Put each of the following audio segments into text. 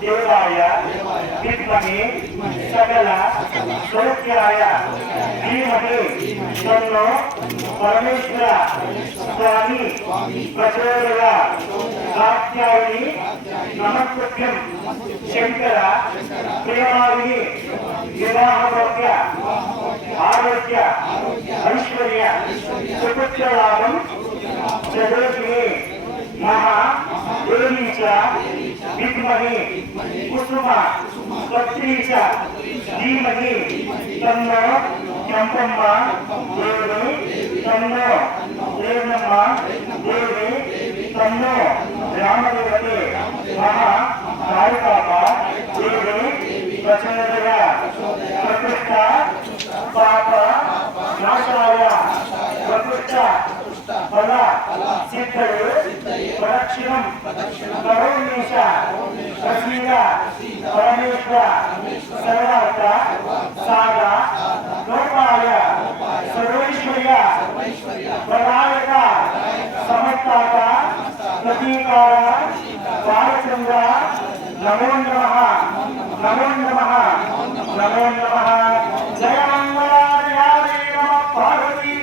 देवाय विद्महे सकल सौख्याय धीमहि तन्नो परमेश्वर स्वामी प्रचोदयात् कात्यायनी नमस्तुभ्यं शंकर प्रेमाविनी विवाहभोग्य आरोग्य ऐश्वर्य सुपुत्रलाभं जगोगिनी महा देवी च विद्महे कुसुम पत्री च धीमहि तन्नो चंपम्म देवी तन्नो रेणम्म देवी तन्नो रामदेवते महा कालिकांबा देवी प्रचोदयात् प्रकृष्ट पाप नाशाय प्रकृष्ट फल सिद्धये प्रदक्षिणं करोमीश प्रसीद परमेश्वर सर्वार्थ साध लोपाय सर्वैश्वर्य प्रदायक समस्ताक प्रतीकार बालचंद्र नमो नमः नमो नमः नमो नमः जय मंगलार्याय नमः पार्वती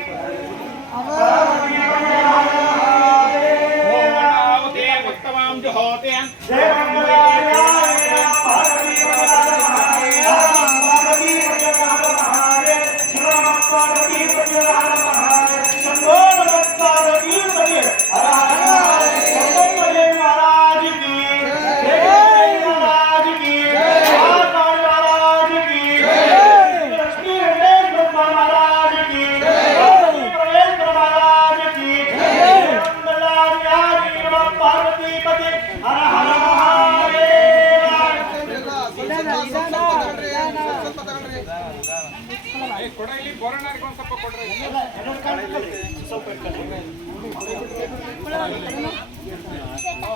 ಕೊಡಲಿ ಬೋರಣ್ಣರಿಗೆ ಒಂದು ಸ್ವಲ್ಪ ಕೊಡ್ರಿ